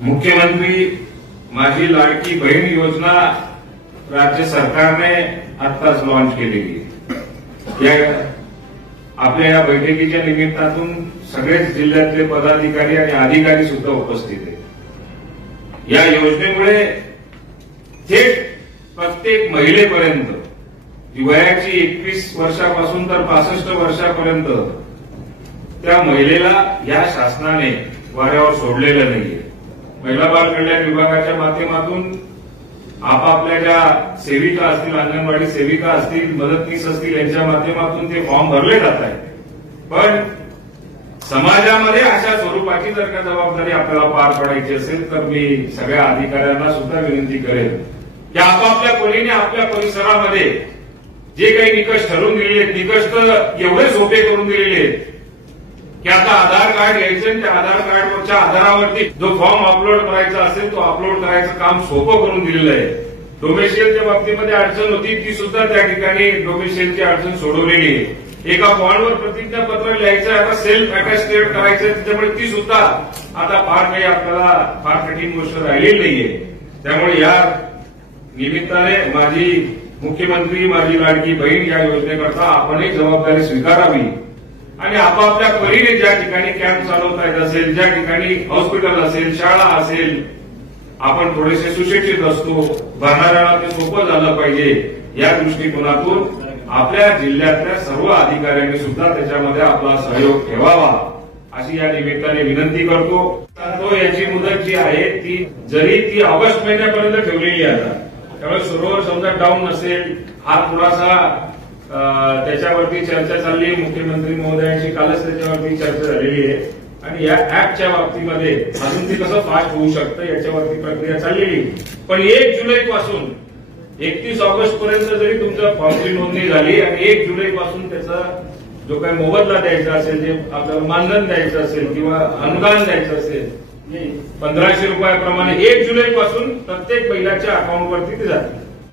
मुख्यमंत्री माझी लाडकी बहीण योजना राज्य सरकारने आत्ताच लॉन्च केलेली आहे। आपल्या या बैठकीच्या निमित्तातून सगळेच जिल्ह्यातले पदाधिकारी आणि अधिकारी सुद्धा उपस्थित आहेत। या योजनेमुळे थेट प्रत्येक महिलेपर्यंत वयाची 21 वर्षापासून तर 65 वर्षापर्यंत त्या महिलेला या शासनाने वाऱ्यावर सोडलेलं नाहीये। महिला बाल कल्याण विभागाच्या माध्यमातून आपापल्या ज्या सेविका असतील, अंगणवाडी सेविका असतील, मदतनीस असतील, यांच्या माध्यमातून ते फॉर्म भरले जात आहेत। पण समाजामध्ये अशा स्वरूपाची जर का जबाबदारी आपल्याला पार पाडायची असेल तर मी सगळ्या अधिकाऱ्यांना सुद्धा विनंती करेन की आपापल्या परीने आपल्या परिसरामध्ये जे काही निकष ठरवून दिलेले आहेत, निकष तर एवढे सोपे करून दिलेले आहेत की आता आधार कार्ड घ्यायचं आणि त्या आधार कार्डवरच्या आधारावरती जो फॉर्म अपलोड करायचा असेल तो अपलोड करायचं काम सोपं करून दिलेलं आहे। डोमेशियलच्या बाबतीमध्ये अडचण होती ती सुद्धा त्या ठिकाणी डोमेशियलची अडचण सोडवलेली आहे। एका फॉर्मवर प्रतिज्ञापत्र लिहायचं, आता सेल्फ अटेस्टेड करायचं, त्याच्यामुळे ती सुद्धा आता फार काही आपल्याला फार कठीण गोष्ट राहिलेली नाहीये। त्यामुळे या निमित्ताने माझी मुख्यमंत्री माझी लाडकी बहीण या योजनेकरता आपण एक जबाबदारी स्वीकारावी आणि आपापल्या परीने ज्या ठिकाणी कॅम्प चालवता येत असेल, ज्या ठिकाणी हॉस्पिटल असेल, शाळा असेल, आपण थोडेसे सुशिक्षित असतो, भरणाऱ्याला ते सोपं झालं पाहिजे या दृष्टिकोनातून आपल्या जिल्ह्यातल्या सर्व अधिकाऱ्यांनी सुद्धा त्याच्यामध्ये आपला सहयोग ठेवावा अशी या निमित्ताने विनंती करतो। तो याची मुदत जी आहे ती जरी ती ऑगस्ट महिन्यापर्यंत ठेवलेली आहे, त्यामुळे सर्व्हर समजा डाऊन नसेल, हा थोडासा त्याच्यावरती चर्चा चालली, मुख्यमंत्री महोदयांशी कालच त्याच्यावरती चर्चा झालेली आहे आणि या ऍपच्या बाबतीमध्ये अजून ते कसं फास्ट होऊ शकतं याच्यावरती प्रक्रिया चाललेली। पण 1 जुलैपासून 31 ऑगस्ट पर्यंत जरी तुमच्या फॉर्मची नोंदणी झाली आणि 1 जुलैपासून त्याचा जो काही मोबदला द्यायचा असेल, जे आपल्याला मानधन द्यायचं असेल किंवा अनुदान द्यायचं असेल 1500 रुपयाप्रमाणे 1 जुलैपासून प्रत्येक महिलाच्या अकाउंटवरती ते जाते।